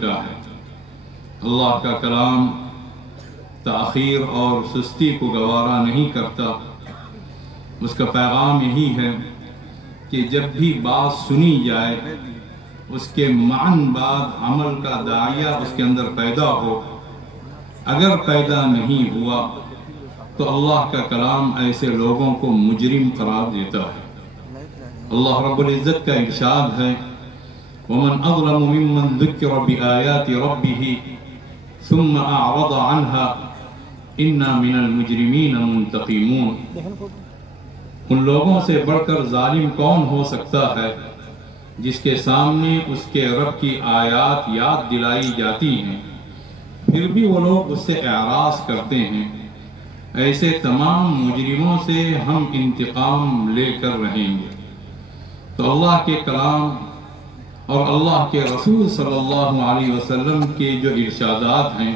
کا ہے۔ اللہ کا کلام تاخیر اور سستی کو گوارا نہیں کرتا۔ اس کا پیغام یہی ہے کہ جب بھی بات سنی جائے اس کے معنی بعد عمل کا داعیہ اس کے اندر پیدا ہو۔ اگر پیدا نہیں ہوا تو اللہ کا کلام ایسے لوگوں کو مجرم قرار دیتا ہے۔ اللہ رب العزت کا ارشاد ہے وَمَنْ أَظْلَمُ مِمَّنْ ذُكِّرَ بِآيَاتِ رَبِّهِ ثُمَّ أَعْرَضَ عَنْهَا إِنَّا مِنَ الْمُجْرِمِينَ مُنْتَقِمُونَ۔ ان لوگوں سے بڑھ کر ظالم کون ہو سکتا ہے جس کے سامنے اس کے رب کی آیات یاد دلائی جاتی ہیں پھر بھی وہ لوگ اس سے اعراض کرتے ہیں۔ ایسے تمام مجرموں سے ہم انتقام لے کر رہیں گے۔ تو اللہ کے کلام اور اللہ کے رسول صلی اللہ علیہ وسلم کے جو ارشادات ہیں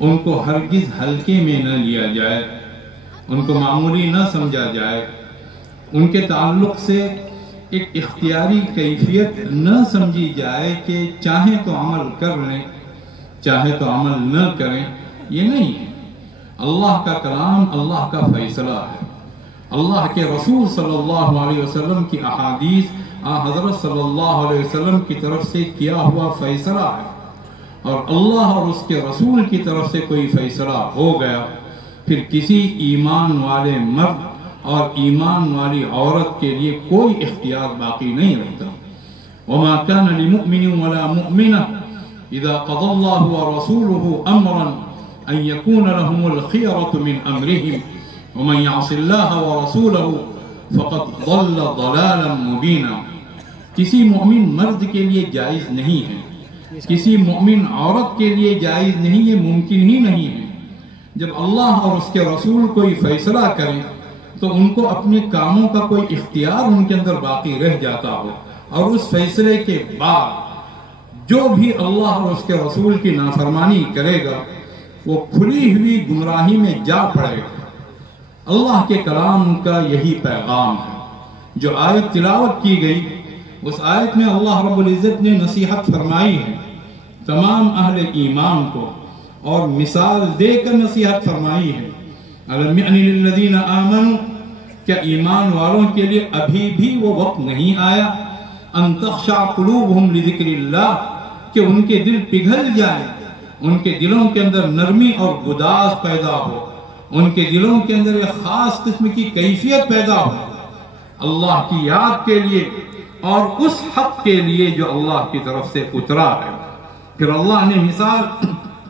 ان کو ہرگز ہلکے میں نہ لیا جائے، ان کو معمولی نہ سمجھا جائے، ان کے تعلق سے ایک اختیاری کیفیت نہ سمجھی جائے کہ چاہیں تو عمل کر لیں چاہے تو عمل نہ کریں۔ یہ نہیں ہے۔ اللہ کا کلام اللہ کا فیصلہ ہے۔ اللہ کے رسول صلی اللہ علیہ وسلم کی احادیث حضرت صلی اللہ علیہ وسلم کی طرف سے کیا ہوا فیصلہ ہے، اور اللہ اور اس کے رسول کی طرف سے کوئی فیصلہ ہو گیا پھر کسی ایمان والے مرد اور ایمان والی عورت کے لیے کوئی اختیار باقی نہیں رہتا۔ وما كان لمؤمن ولا مؤمنة اذا قضى الله ورسوله امرا ان يكون لهم الخيرة من امرهم ومن يعص الله ورسوله فقد ضل ضلالا مبينا۔ کسی مؤمن مرد کے لیے جائز نہیں ہے، کسی مؤمن عورت کے لیے جائز نہیں، یہ ممکن ہی نہیں ہے۔ جب اللہ اور اس کے رسول کوئی فیصلہ کریں تو ان کو اپنے کاموں کا کوئی اختیار ان کے اندر باقی رہ جاتا ہو، اور اس فیصلے کے بعد جو بھی اللہ اور اس کے رسول کی نافرمانی کرے گا وہ کھلی ہوئی گمراہی میں جا پڑے گا۔ اللہ کے کلام کا یہی پیغام ہے۔ جو آیت تلاوت کی گئی اس آیت میں اللہ رب العزت نے نصیحت فرمائی ہے تمام اہل ایمان کو، اور مثال دے کر نصیحت فرمائی ہے۔ أَلَمْ يَعْنِ لِلَّذِينَ آمَنُوا، کیا ایمان والوں کے لیے ابھی بھی وہ وقت نہیں آیا أَن تَخْشَعَ قُلُوبُهُمْ لِذِكْرِ اللَّهِ، کہ ان کے دل پگھل جائیں، ان کے دلوں کے اندر نرمی اور گداز پیدا ہو، ان کے دلوں کے اندر ایک خاص قسم کی کیفیت پیدا ہو اللہ کی یاد کے لیے اور اس حق کے لیے جو اللہ کی طرف سے اترا ہے۔ پھر اللہ نے مثال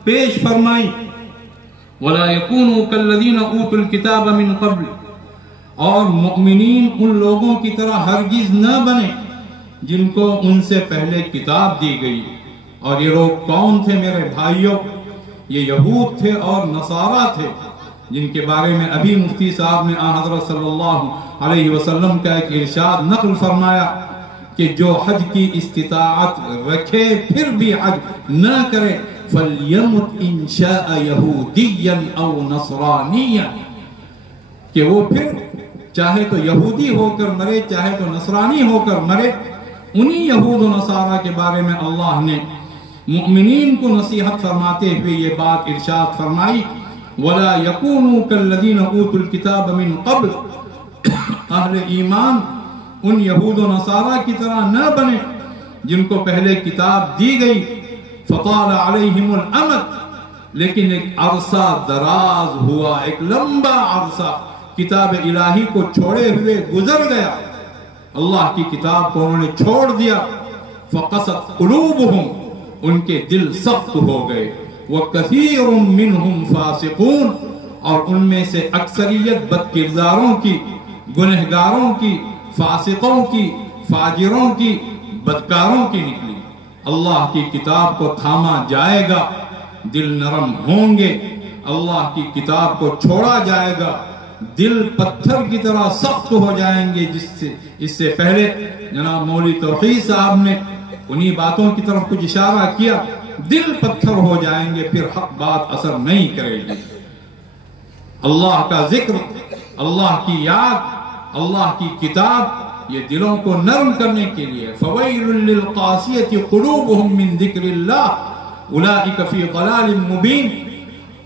پیش فرمائی وَلَا يَكُونُوا كَالَّذِينَ أُوتُوا الْكِتَابَ مِنْ قَبْلِ، اور مؤمنین ان لوگوں کی طرح ہرگز نہ بنے جن کو ان سے پہلے کتاب دی گئی۔ اور یہ لوگ کون تھے میرے بھائیوں؟ یہ یہود تھے اور نصارہ تھے، جن کے بارے میں ابھی مفتی صاحب نے حضرت صلی اللہ علیہ وسلم کا ایک ارشاد نقل فرمایا کہ جو حج کی استطاعت رکھے پھر بھی حج نہ کرے فَلْيَمُتْ إِنْ شَاءَ يَهُودِيًّا أَوْ نَصْرَانِيًّا، کہ وہ پھر چاہے تو یہودی ہو کر مرے چاہے تو نصرانی ہو کر مرے۔ انہی یہود و نصارہ کے بارے میں اللہ نے مؤمنین کو نصیحت فرماتے ہوئے یہ بات ارشاد فرمائی وَلَا يَكُونُوا كَالَّذِينَ أُوتُوا الْكِتَابَ مِنْ قَبْلِ، اہل ایمان ان یہود و نصارہ کی طرح نہ بنے جن کو پہلے کتاب دی گئی فَطَالَ عَلَيْهِمُ الْأَمَدُ، لیکن ایک عرصہ دراز ہوا، ایک لمبا عرصہ کتاب الہی کو چھوڑے ہوئے گزر گیا، اللہ کی کتاب کو انہوں نے چھوڑ دیا۔ فَقَسَتْ قُلُوبُهُمْ، ان کے دل سخت ہو گئے، وَكَثِيرٌ مِّنْهُمْ فَاسِقُونَ، اور ان میں سے اکثریت بد کرداروں کی، گنہگاروں کی، فاسقوں کی، فاجروں کی، بدکاروں کی نکلی۔ اللہ کی کتاب کو تھاما جائے گا، دل نرم ہوں گے، اللہ کی کتاب کو چھوڑا جائے گا، دل پتھر کی طرح سخت ہو جائیں گے، اس سے پہلے جناب مولوی توحید صاحب نے انہی باتوں کی طرف کچھ اشارہ کیا، دل پتھر ہو جائیں گے، پھر حق بات اثر نہیں کرے گی۔ اللہ کا ذکر، اللہ کی یاد، اللہ کی کتاب یہ دلوں کو نرم کرنے کے لیے. فَوَيْلٌ لِّلْقَاسِيَةِ قُلُوبُهُم مِّن ذِكْرِ اللَّهِ أُولَٰئِكَ فِي ضَلَالٍ مُّبِينٍ.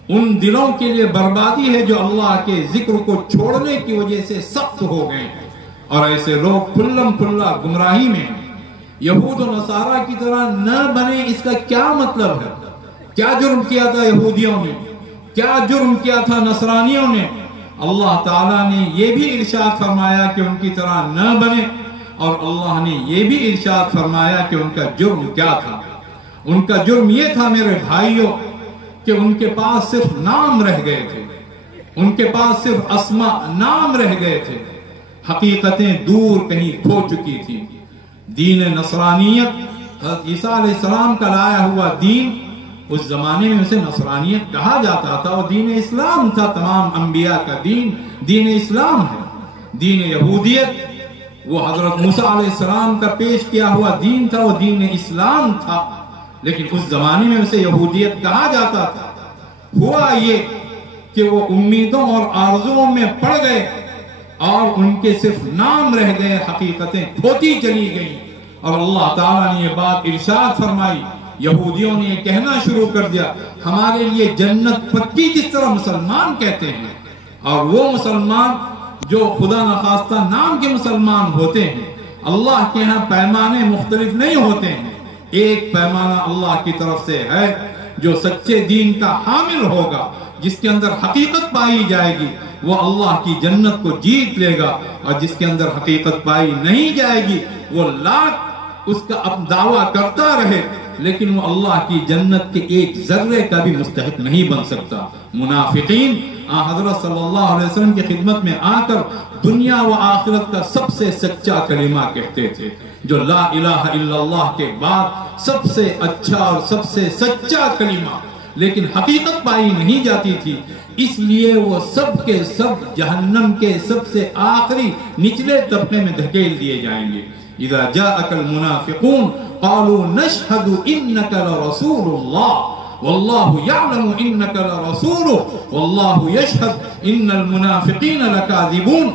ان دلوں کے لیے بربادی ہے جو اللہ کے ذکر کو چھوڑنے کی وجہ سے سخت ہو گئے، اور ایسے لوگ کھلم کھلا گمراہی میں. یہود و نصارہ کی طرح نہ بنے، اس کا کیا مطلب ہے؟ کیا جرم کیا تھا یہودیوں نے؟ کیا جرم کیا تھا نصرانیوں نے؟ اللہ تعالیٰ نے یہ بھی ارشاد فرمایا کہ ان کی طرح نہ بنے، اور اللہ نے یہ بھی ارشاد فرمایا کہ ان کا جرم کیا تھا. ان کا جرم یہ تھا میرے بھائیوں کہ ان کے پاس صرف نام رہ گئے تھے، ان کے پاس صرف اسماء نام رہ گئے تھے، حقیقتیں دور کہیں کھو چکی تھی. دین نصرانیت حضرت عیسیٰ علیہ السلام کا لایا ہوا دین، اس زمانے میں اسے نصرانیت کہا جاتا تھا، اور دین اسلام تھا. تمام انبیاء کا دین دین اسلام ہے. دین یہودیت وہ حضرت موسیٰ علیہ السلام کا پیش کیا ہوا دین تھا، وہ دین اسلام تھا، لیکن اس زمانے میں اسے یہودیت کہا جاتا تھا. ہوا یہ کہ وہ امیدوں اور آرزوؤں میں پڑ گئے اور ان کے صرف نام رہ گئے، حقیقتیں کھوتی چلی گئیں. اور اللہ تعالیٰ نے یہ بات ارشاد فرمائی. یہودیوں نے یہ کہنا شروع کر دیا ہمارے لیے جنت پکی، جس طرح مسلمان کہتے ہیں. اور وہ مسلمان جو خدا نخواستہ نام کے مسلمان ہوتے ہیں، اللہ کے ہاں پیمانے مختلف نہیں ہوتے ہیں. ایک پیمانہ اللہ کی طرف سے ہے، جو سچے دین کا حامل ہوگا، جس کے اندر حقیقت پائی جائے گی، وہ اللہ کی جنت کو جیت لے گا. اور جس کے اندر حقیقت پائی نہیں جائے گی، وہ لاکھ اس کا اب دعویٰ کرتا رہے، لیکن وہ اللہ کی جنت کے ایک ذرے کا بھی مستحق نہیں بن سکتا. منافقین حضرت صلی اللہ علیہ وسلم کی خدمت میں آ کر دنیا و آخرت کا سب سے سچا کلمہ کہتے تھے، جو لا الہ الا اللہ کے بعد سب سے اچھا اور سب سے سچا کلمہ، لیکن حقیقت پائی نہیں جاتی تھی. اس لیے وہ سب کے سب جہنم کے سب سے آخری نچلے طبقے میں دھکیل دیے جائیں گے. اذا جاءك المنافقون قالوا نشهد انك لرسول الله والله يعلم انك لرسوله والله يشهد ان المنافقين لكاذبون.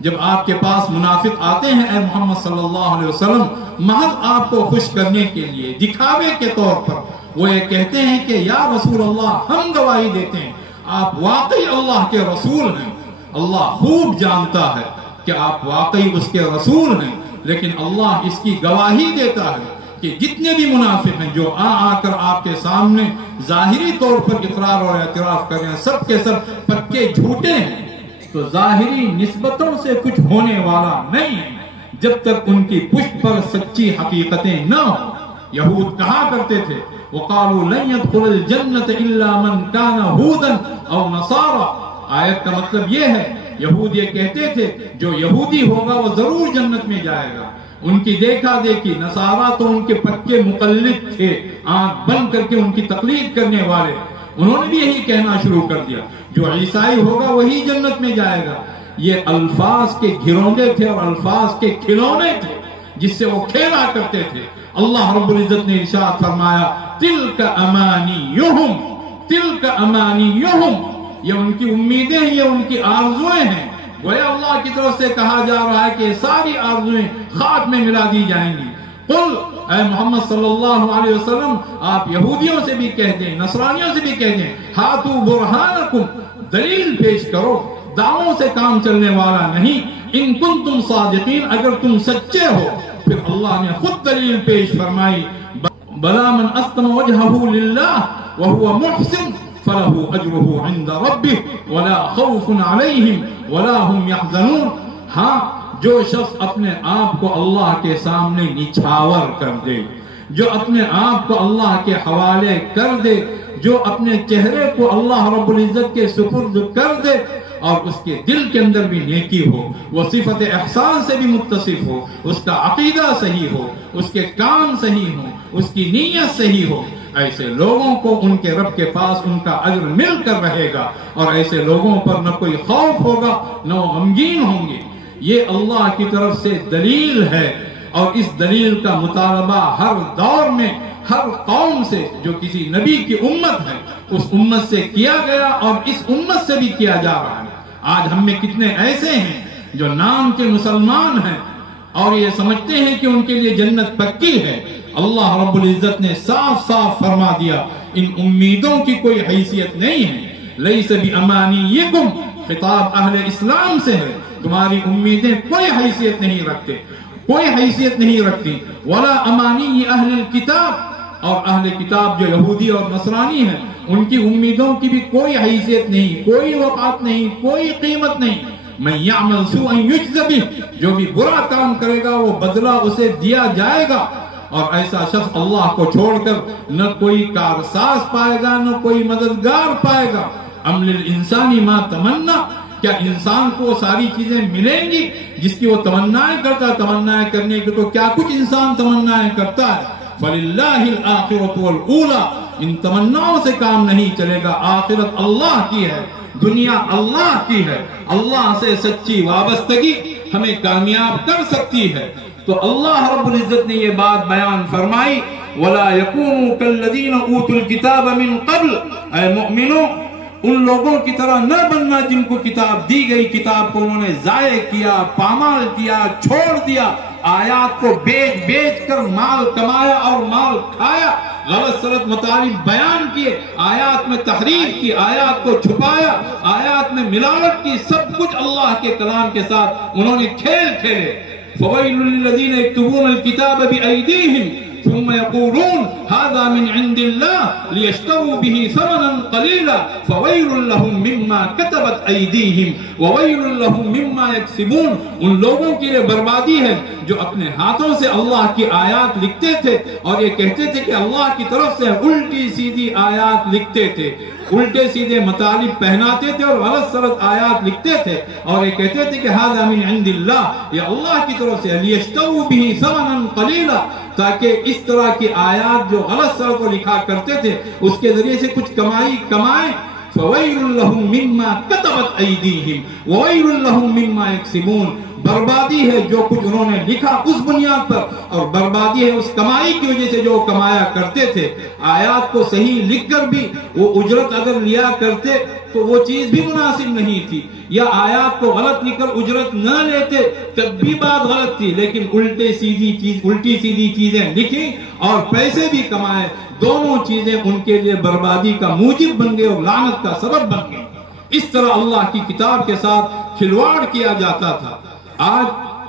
جب آپ کے پاس منافق آتے ہیں اے محمد صلی اللہ علیہ وسلم، محض آپ کو خوش کرنے کے لیے، دکھاوے کے طور پر، وہ یہ کہتے ہیں کہ یا رسول اللہ، ہم گواہی دیتے ہیں آپ واقعی اللہ کے رسول ہیں. اللہ خوب جانتا ہے کہ آپ واقعی اس کے رسول ہیں، لیکن اللہ اس کی گواہی دیتا ہے کہ جتنے بھی منافق ہیں جو آ کر آپ کے سامنے ظاہری طور پر اقرار اور اعتراف کر رہے ہیں، سب کے سب پکے جھوٹے ہیں. تو ظاہری نسبتوں سے کچھ ہونے والا نہیں ہے جب تک ان کی پشت پر سچی حقیقتیں نہ ہوں. یہود کہا کرتے تھے وَقَالُوا لَن يَدْخُلَ الْجَنَّةَ إِلَّا مَنْ كَانَ هُودًا أَوْ نَصَارَى. آیت کا مطلب یہ ہے، یہود یہ کہتے تھے جو یہودی ہوگا وہ ضرور جنت میں جائے گا. ان کی دیکھا دیکھی نصارہ تو ان کے پکے مقلد تھے، آنکھ بند کر کے ان کی تقلید کرنے والے، انہوں نے بھی یہی کہنا شروع کر دیا جو عیسائی ہوگا وہی جنت میں جائے گا. یہ الفاظ کے گھروندے تھے اور الفاظ کے کھلونے تھے جس سے وہ کھیلا کرتے تھے. اللہ رب العزت نے ارشاد فرمایا تلک امانیہم، تلک امانیہم، یہ ان کی امیدیں ہیں، یہ ان کی آرزویں ہیں. گویا اللہ کی طرف سے کہا جا رہا ہے کہ ساری آرزویں خاک میں ملا دی جائیں گی. قل، اے محمد صلی اللہ علیہ وسلم، آپ یہودیوں سے بھی کہہ دیں، نصرانیوں سے بھی کہہ دیں، ہاتو برہانکم، دلیل پیش کرو، دعووں سے کام چلنے والا نہیں. ان کنتم صادقین، اگر تم سچے ہو. پھر اللہ نے خود دلیل پیش فرمائی، بلا من اسلم وجهه للہ وهو محسن فله اجره عند ربه ولا خوف عليهم ولا هم يحزنون. ہاں، جو شخص اپنے آپ کو اللہ کے سامنے نچھاور کر دے، جو اپنے آپ کو اللہ کے حوالے کر دے، جو اپنے چہرے کو اللہ رب العزت کے سپرد کر دے اور اس کے دل کے اندر بھی نیکی ہو، وہ صفت احسان سے بھی متصف ہو، اس کا عقیدہ صحیح ہو، اس کے کام صحیح ہو، اس کی نیت صحیح ہو، ایسے لوگوں کو ان کے رب کے پاس ان کا اجر مل کر رہے گا. اور ایسے لوگوں پر نہ کوئی خوف ہوگا، نہ وہ غمگین ہوں گے. یہ اللہ کی طرف سے دلیل ہے، اور اس دلیل کا مطالبہ ہر دور میں ہر قوم سے جو کسی نبی کی امت ہے اس امت سے کیا گیا اور اس امت سے بھی کیا جا رہا ہے. آج ہم میں کتنے ایسے ہیں جو نام کے مسلمان ہیں اور یہ سمجھتے ہیں کہ ان کے لیے جنت پکی ہے، اللہ رب العزت نے صاف صاف فرما دیا ان امیدوں کی کوئی حیثیت نہیں ہے۔ لیس بامانیکم، خطاب اہل اسلام سے ہے، تمہاری امیدیں کوئی حیثیت نہیں رکھتے، کوئی حیثیت نہیں رکھتی۔ ولا امانی اہل الکتاب، اور اہل کتاب جو یہودی اور نصرانی ہیں ان کی امیدوں کی بھی کوئی حیثیت نہیں، کوئی وقعت نہیں، کوئی قیمت نہیں۔ من یعمل سوءا یجز بہ، جو بھی برا کام کرے گا وہ بدلہ اسے دیا جائے گا، اور ایسا شخص اللہ کو چھوڑ کر نہ کوئی کارساز پائے گا نہ کوئی مددگار پائے گا۔ ام للانسان ما تمنا، کیا انسان کو ساری چیزیں ملیں گی جس کی وہ تمنائیں کرتا ہے؟ تمنائیں کرنے کی تو کیا کچھ انسان تمنائیں کرتا ہے۔ فللہ الآخرۃ والأولی، ان تمناؤں سے کام نہیں چلے گا، آخرت اللہ کی ہے، دنیا اللہ کی ہے، اللہ سے سچی وابستگی ہمیں کامیاب کر سکتی ہے۔ تو اللہ رب العزت نے یہ بات بیان فرمائی، وَلَا يَكُونُوا كَالَّذِينَ أُوتُوا الْكِتَابَ مِن قَبْلُ، اے مؤمنوں ان لوگوں کی طرح نہ بننا جن کو کتاب دی گئی، کتاب کو انہوں نے ضائع کیا، پامال کیا، چھوڑ دیا، آیات کو بیچ بیچ کر مال کمایا اور مال کھایا، غلط سلط مطالب بیان کیے، آیات میں تحریف کی، آیات کو چھپایا، آیات میں ملاوٹ کی، سب کچھ اللہ کے کلام کے ساتھ انہوں نے کھیل کھیلے۔ فویل للذین یکتبون الکتاب بأیدیہم ثم یقولون ھذا من عند اللہ لیشتروا به ثمنا قلیلا فویل لهم مما کتبت ایدیہم وویل لهم مما یکسبون۔ ان لوگوں کے لیے بربادی ہے جو اپنے ہاتھوں سے اللہ کی آیات لکھتے تھے اور یہ کہتے تھے کہ اللہ کی طرف سے الٹی سیدھی آیات لکھتے تھے، الٹے سیدھے مطالب پہناتے تھے اور غلط سلط آیات لکھتے تھے اور یہ کہتے تھے کہ ھذا من عند اللہ، یہ اللہ کی طرف سے، لیشتروا به ثمنا قلیلا، تاکہ اس طرح کی آیات جو غلط سلط کو لکھا کرتے تھے اس کے ذریعے سے کچھ کمائی کمائیں۔ فویل لهم مما کتبت ایدیہم وویل لهم مما یکسبون، بربادی ہے جو کچھ انہوں نے لکھا اس بنیاد پر، اور بربادی ہے اس کمائی کی وجہ سے جو کمایا کرتے تھے۔ آیات کو صحیح لکھ کر بھی وہ اجرت اگر لیا کرتے تو وہ چیز بھی مناسب نہیں تھی، یا آیات کو غلط لکھ کر اجرت نہ لیتے تب بھی بات غلط تھی، لیکن الٹی سیدھی چیزیں لکھی اور پیسے بھی کمائے، دونوں چیزیں ان کے لیے بربادی کا موجب بن گئے اور لعنت کا سبب بن گئے۔ اس طرح اللہ کی کتاب کے ساتھ کھلواڑ کیا جاتا تھا۔ آج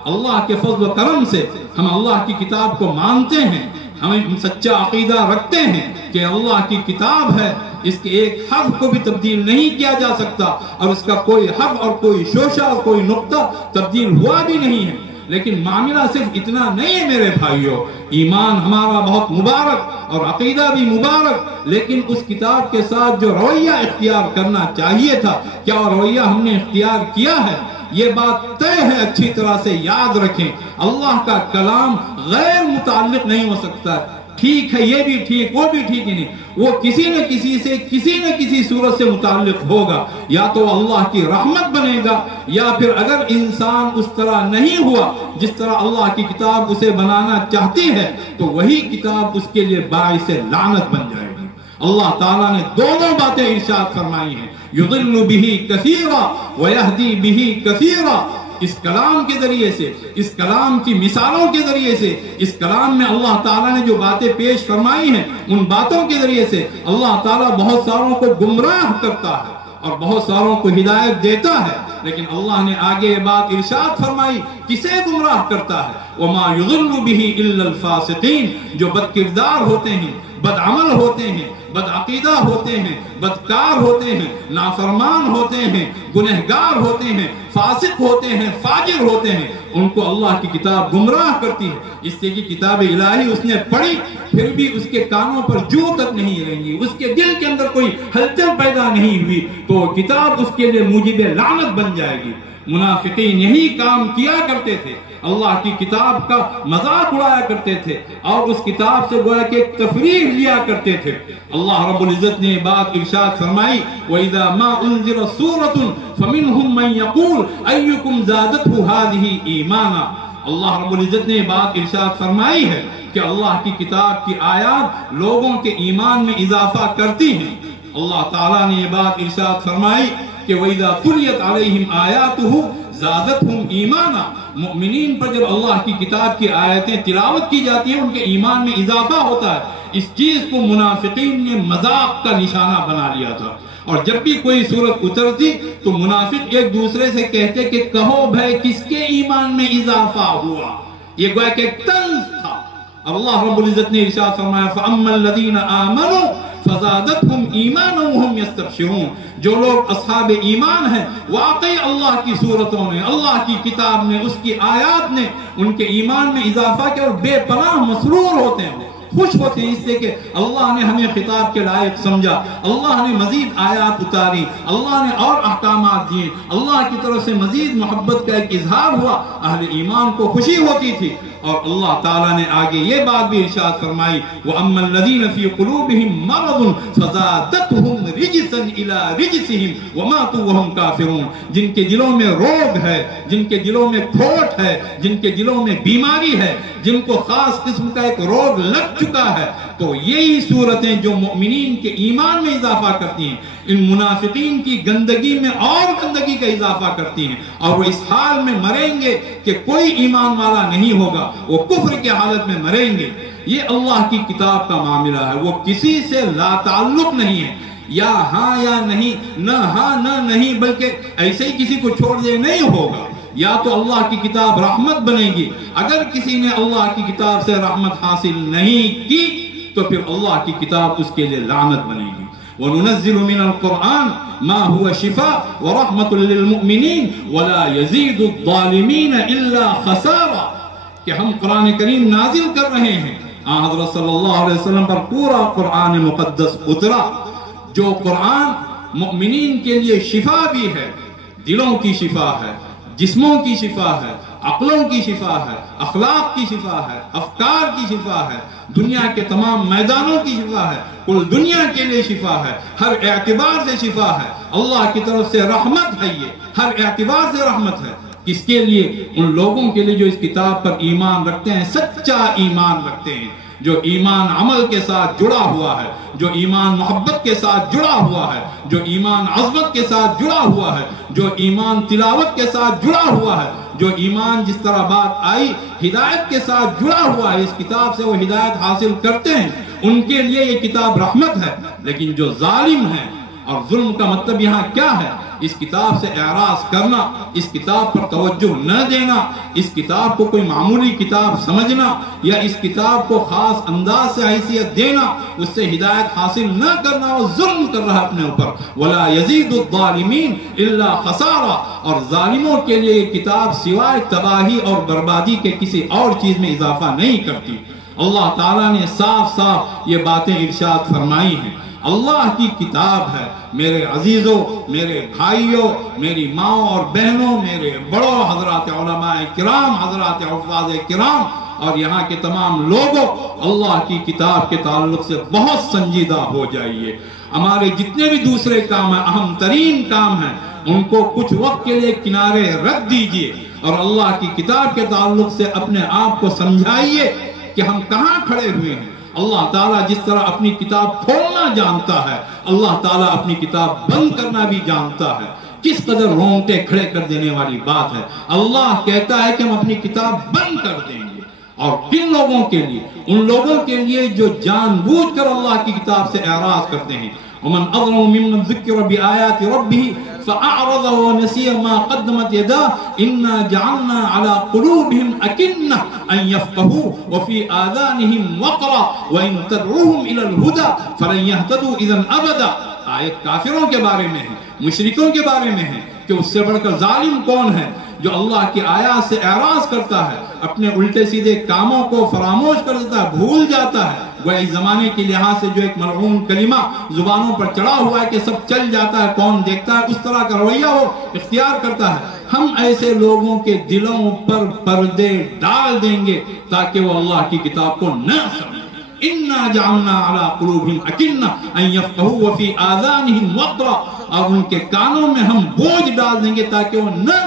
اللہ کے فضل و کرم سے ہم اللہ کی کتاب کو مانتے ہیں، ہم سچا عقیدہ رکھتے ہیں کہ اللہ کی کتاب ہے، اس کے ایک حرف کو بھی تبدیل نہیں کیا جا سکتا، اور اس کا کوئی حرف اور کوئی شوشہ اور کوئی نقطہ تبدیل ہوا بھی نہیں ہے۔ لیکن معاملہ صرف اتنا نہیں ہے میرے بھائیوں، ایمان ہمارا بہت مبارک اور عقیدہ بھی مبارک، لیکن اس کتاب کے ساتھ جو رویہ اختیار کرنا چاہیے تھا، کیا رویہ ہم نے اختیار کیا ہے؟ یہ بات طے ہے، اچھی طرح سے یاد رکھیں، اللہ کا کلام غیر متعلق نہیں ہو سکتا ہے۔ ٹھیک ہے یہ بھی ٹھیک وہ بھی ٹھیک ہی نہیں، وہ کسی نہ کسی صورت سے متعلق ہوگا، یا تو اللہ کی رحمت بنے گا، یا پھر اگر انسان اس طرح نہیں ہوا جس طرح اللہ کی کتاب اسے بنانا چاہتی ہے تو وہی کتاب اس کے لیے باعث لعنت بن جائے گی۔ اللہ تعالیٰ نے دونوں باتیں ارشاد فرمائی ہیں، یضل بہ کثیرا ویہدی بہ کثیرا۔ اس کلام کے ذریعے سے، اس کلام کی مثالوں کے ذریعے سے، اس کلام میں اللہ تعالیٰ نے جو باتیں پیش فرمائی ہیں ان باتوں کے ذریعے سے اللہ تعالیٰ بہت ساروں کو گمراہ کرتا ہے اور بہت ساروں کو ہدایت دیتا ہے۔ لیکن اللہ نے آگے یہ بات ارشاد فرمائی، کسے گمراہ کرتا ہے؟ وما یضل بہ الا الفاسقین، جو بد کردار ہوتے ہیں، بد عمل ہوتے ہیں، بد عقیدہ ہوتے ہیں، بدکار ہوتے ہیں، نافرمان ہوتے ہیں، گنہگار ہوتے ہیں، فاسق ہوتے ہیں، فاجر ہوتے ہیں، ان کو اللہ کی کتاب گمراہ کرتی ہے۔ اس سے کہ کتاب الہی اس نے پڑھی پھر بھی اس کے کانوں پر جو تک نہیں رہیں، اس کے دل کے اندر کوئی ہلچل پیدا نہیں ہوئی تو کتاب اس کے لیے موجب لعنت بن جائے گی۔ منافقین یہی کام کیا کرتے تھے، اللہ کی کتاب کا مذاق اڑایا کرتے تھے اور اس کتاب سے گویا کہ ایک تفریح لیا کرتے تھے۔ اللہ رب العزت نے بات ارشاد فرمائی، وَإِذَا مَا أُنزِلَتْ سُورَةٌ فَمِنْهُمْ مَنْ يَقُولُ أَيُّكُمْ زَادَتْهُ هَذِهِ إِيمَانًا۔ اللہ رب العزت نے بات ارشاد فرمائی ہے کہ اللہ کی کتاب کی آیات لوگوں کے ایمان میں اضافہ کرتی ہیں۔ اللہ تعالیٰ نے یہ بات ارشاد فرمائی کہ وَإِذَا تُلِيَتْ عَلَيْهِمْ آيَاتُهُ زادتہم ایمانا، مؤمنین پر جب اللہ کی کتاب کی آیتیں تلاوت کی جاتی ہیں ان کے ایمان میں اضافہ ہوتا ہے۔ اس چیز کو منافقین نے مذاق کا نشانہ بنا لیا تھا، اور جب بھی کوئی سورت اترتی تو منافق ایک دوسرے سے کہتے کہ کہو بھائی کس کے ایمان میں اضافہ ہوا۔ یہ گویا کہ ایک طنز تھا۔ اللہ رب العزت نے ارشاد فرمایا فَأَمَّا الَّذِينَ آمَنُوا فَزَادَتْهُمْ إِيمَانًا وَهُمْ يَسْتَبْشِرُونَ، جو لوگ اصحاب ایمان ہیں واقعی اللہ کی صورتوں نے، اللہ کی کتاب نے، اس کی آیات نے ان کے ایمان میں اضافہ کیا اور بے پناہ مسرور ہوتے ہیں، خوش ہوتے ہیں اس سے کہ اللہ نے ہمیں خطاب کے لائق سمجھا، اللہ نے مزید آیات اتاری، اللہ نے اور احکامات دیے، اللہ کی طرف سے مزید محبت کا ایک اظہار ہوا، اہل ایمان کو خوشی ہوتی تھی۔ اور اللہ تعالیٰ نے آگے یہ بات بھی ارشاد فرمائی وَأَمَّا الَّذِينَ فِي قُلُوبِهِم مَّرَضٌ فَزَادَتْهُمْ رِجْسًا إِلَىٰ رِجْسِهِمْ وَمَاتُوا وَهُمْ كَافِرُونَ، جن کے دلوں میں روگ ہے، جن کے دلوں میں کھوٹ ہے، جن کے دلوں میں بیماری ہے، جن کو خاص قسم کا ایک روگ لگ چکا ہے، تو یہی صورتیں جو مؤمنین کے ایمان میں اضافہ کرتی ہیں ان منافقین کی گندگی میں اور گندگی کا اضافہ کرتی ہیں، اور وہ اس حال میں مریں گے کہ کوئی ایمان والا نہیں ہوگا، وہ کفر کی حالت میں مریں گے۔ یہ اللہ کی کتاب کا معاملہ ہے، وہ کسی سے لا تعلق نہیں ہے، یا ہاں یا نہیں، نہ ہاں نہ نہیں، بلکہ ایسے ہی کسی کو چھوڑ دے نہیں ہوگا۔ یا تو اللہ کی کتاب رحمت بنے گی، اگر کسی نے اللہ کی کتاب سے رحمت حاصل نہیں کی تو پھر اللہ کی کتاب اس کے لیے لعنت بنے گی۔ وَنُنَزِّلُ مِنَ الْقُرْآنِ مَا هُوَ شِفَاءٌ وَرَحْمَةٌ لِّلْمُؤْمِنِينَ وَلَا يَزِيدُ الظَّالِمِينَ إِلَّا خَسَارًا، کہ ہم قرآن کریم نازل کر رہے ہیں، حضرت صلی اللہ علیہ وسلم پر پورا قرآن مقدس اترا، جو قرآن مؤمنین کے لیے شفا بھی ہے، دلوں کی شفا ہے، جسموں کی شفا ہے، عقلوں کی شفا ہے، اخلاق کی شفا ہے، افکار کی شفا ہے، دنیا کے تمام میدانوں کی شفا ہے، کل دنیا کے لیے شفا ہے، ہر اعتبار سے شفا ہے، اللہ کی طرف سے رحمت ہے، یہ ہر اعتبار سے رحمت ہے۔ کس کے لیے؟ ان لوگوں کے لیے جو اس کتاب پر ایمان رکھتے ہیں، سچا ایمان رکھتے ہیں، جو ایمان عمل کے ساتھ جڑا ہوا ہے، جو ایمان محبت کے ساتھ جڑا ہوا ہے، جو ایمان عظمت کے ساتھ جڑا ہوا ہے، جو ایمان تلاوت کے ساتھ جڑا ہوا ہے، جو ایمان جس طرح بات آئی ہدایت کے ساتھ جڑا ہوا ہے، اس کتاب سے وہ ہدایت حاصل کرتے ہیں، ان کے لیے یہ کتاب رحمت ہے۔ لیکن جو ظالم ہیں، اور ظلم کا مطلب یہاں کیا ہے؟ اس کتاب سے اعراض کرنا، اس کتاب پر توجہ نہ دینا، اس کتاب کو کوئی معمولی کتاب سمجھنا، یا اس کتاب کو خاص انداز سے حیثیت دینا، اس سے ہدایت حاصل نہ کرنا، وہ ظلم کر رہا اپنے اوپر۔ وَلَا يَزِيدُ الظَّالِمِينَ إِلَّا خَسَارًا، اور ظالموں کے لیے یہ کتاب سوائے تباہی اور بربادی کے کسی اور چیز میں اضافہ نہیں کرتی۔ اللہ تعالیٰ نے صاف صاف یہ باتیں ارشاد فرمائی ہیں۔ اللہ کی کتاب ہے میرے عزیزوں، میرے بھائیوں، میری ماں اور بہنوں، میرے بڑوں، حضرات علماء کرام، حضرات حفاظ کرام، اور یہاں کے تمام لوگوں، اللہ کی کتاب کے تعلق سے بہت سنجیدہ ہو جائیے۔ ہمارے جتنے بھی دوسرے کام ہیں، اہم ترین کام ہیں، ان کو کچھ وقت کے لیے کنارے رکھ دیجئے، اور اللہ کی کتاب کے تعلق سے اپنے آپ کو سمجھائیے کہ ہم کہاں کھڑے ہوئے ہیں۔ اللہ تعالیٰ جس طرح اپنی کتاب کھولنا جانتا ہے، اللہ تعالیٰ اپنی کتاب بند کرنا بھی جانتا ہے۔ کس قدر رونگٹے کھڑے کر دینے والی بات ہے۔ اللہ کہتا ہے کہ ہم اپنی کتاب بند کر دیں گے، اور کن لوگوں کے لیے؟ ان لوگوں کے لیے جو جان بوجھ کر اللہ کی کتاب سے اعراض کرتے ہیں۔ ومن اظلم ممن ذکر بآیات ربہ فأعرض ونسي ما قدمت يداه إنا جعلنا على قلوبهم أكنة أن يفقهوا وفي آذانهم وقرا وإن تدعوهم إلى الهدى فلن يهتدوا إذا أبدا۔ آیت کافروں کے بارے میں ہے، مشرکوں کے بارے میں ہے کہ اس سے بڑھ کر ظالم کون ہے جو اللہ کی آیات سے اعراض کرتا ہے، اپنے الٹے سیدھے کاموں کو فراموش کر دیتا ہے، بھول جاتا ہے۔ وہ اس زمانے کے لحاظ سے جو ایک ملعون کلمہ زبانوں پر چڑھا ہوا ہے کہ سب چل جاتا ہے، کون دیکھتا ہے، اس طرح کا رویہ وہ اختیار کرتا ہے۔ ہم ایسے لوگوں کے دلوں پر پردے ڈال دیں گے تاکہ وہ اللہ کی کتاب کو نہ سمجھیں۔ اِنَّا جَعَلْنَا عَلَىٰ قُلُوبِهِمْ أَكِنَّةً أَن يَفْقَهُوا وَفِي آذَانِهِمْ وَقْرًا، اور ان کے کانوں میں ہم بوجھ ڈال دیں گے تاکہ وہ نہ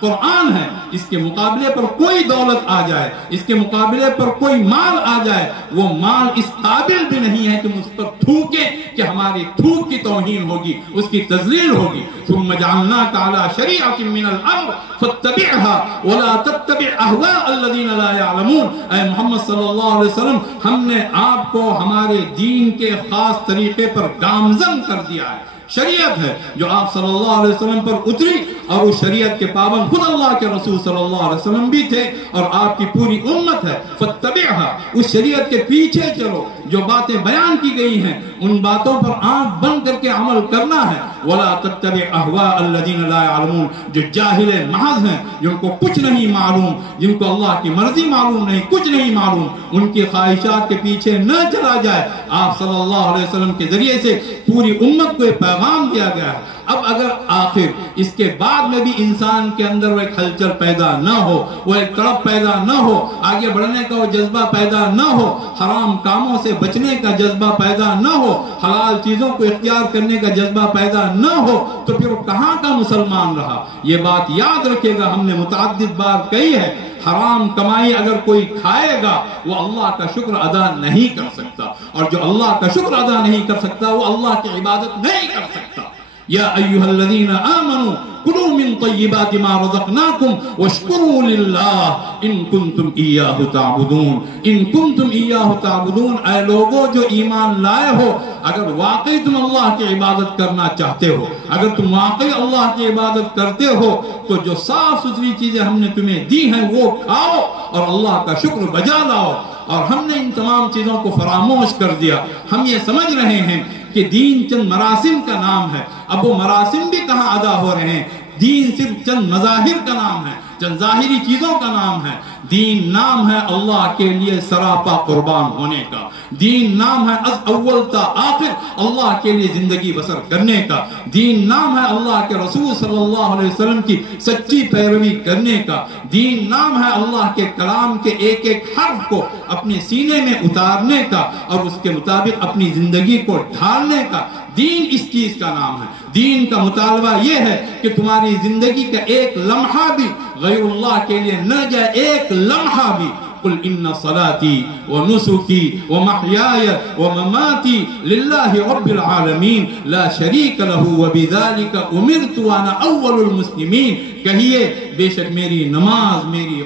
قرآن ہے. اس کے مقابلے پر کوئی دولت آ جائے, اس کے مقابلے پر کوئی مال آ جائے, وہ مال اس قابل بھی نہیں ہے کہ اس پر تھوکے کہ ہماری تھوک کی توہین ہوگی, اس کی تذلیل ہوگی. ثم جعلناك على شریعۃ من الامر فاتبعها ولا تتبع اهواء الذين لا يعلمون. اے محمد صلی اللہ علیہ وسلم, ہم نے آپ کو ہمارے دین کے خاص طریقے پر گامزن کر دیا ہے. شریعت ہے جو آپ صلی اللہ علیہ وسلم پر اتری, اور اس شریعت کے پابند خود اللہ کے رسول صلی اللہ علیہ وسلم بھی تھے اور آپ کی پوری امت ہے. فاتبعها, اس شریعت کے پیچھے چلو. جو باتیں بیان کی گئی ہیں ان باتوں پر آنکھ بند کر کے عمل کرنا ہے. ولا تتبع اهواء الذين لا يعلمون, جو جاہل محض ہیں, جن کو کچھ نہیں معلوم, جن کو اللہ کی مرضی معلوم نہیں, کچھ نہیں معلوم, ان کی خواہشات کے پیچھے نہ چلا جائے. آپ صلی اللہ علیہ وسلم کے ذریعے سے پوری امت کو ایک پیغام دیا گیا ہے. اب اگر آخر اس کے بعد میں بھی انسان کے اندر وہ ایک ہلچل پیدا نہ ہو, وہ ایک تڑپ پیدا نہ ہو, آگے بڑھنے کا وہ جذبہ پیدا نہ ہو, حرام کاموں سے بچنے کا جذبہ پیدا نہ ہو, حلال چیزوں کو اختیار کرنے کا جذبہ پیدا نہ ہو, تو پھر وہ کہاں کا مسلمان رہا؟ یہ بات یاد رکھے گا, ہم نے متعدد بار کہی ہے, حرام کمائی اگر کوئی کھائے گا وہ اللہ کا شکر ادا نہیں کر سکتا, اور جو اللہ کا شکر ادا نہیں کر سکتا وہ اللہ کی عبادت نہیں کر سکتا. یا ایھا الذین آمنوا کلوا من طیبات ما رزقناکم واشکروا للہ ان کنتم ایاہ تعبدون. ان کنتم ایاہ تعبدون, اے لوگو جو ایمان لائے ہو, اگر واقعی تم اللہ کی عبادت کرنا چاہتے ہو, اگر تم واقعی اللہ کی عبادت کرتے ہو, تو جو صاف ستھری چیزیں ہم نے تمہیں دی ہیں وہ کھاؤ اور اللہ کا شکر بجا لاؤ. اور ہم نے ان تمام چیزوں کو فراموش کر دیا. ہم یہ سمجھ رہے ہیں کہ دین چند مراسم کا نام ہے. اب وہ مراسم بھی کہاں ادا ہو رہے ہیں؟ دین صرف چند مظاہر کا نام ہے, چند ظاہری چیزوں کا نام ہے. دین نام ہے اللہ کے لیے سراپا قربان ہونے کا. دین نام ہے از اول تا آخر اللہ کے لیے زندگی بسر کرنے کا. دین نام ہے اللہ کے رسول صلی اللہ علیہ وسلم کی سچی پیروی کرنے کا. دین نام ہے اللہ کے کلام کے ایک ایک حرف کو اپنے سینے میں اتارنے کا اور اس کے مطابق اپنی زندگی کو ڈھالنے کا. دین اس چیز کا نام ہے. دین کا مطالبہ یہ ہے کہ تمہاری زندگی کا ایک لمحہ بھی غیر اللہ کے لیے نہ جائے, ایک لمحہ بھی. قل ان صلاتي ونسكي ومحياي ومماتي لله رب العالمين لا شريك له وبذلك امرت وانا اول المسلمين. کہیے بے شک میری نماز, میری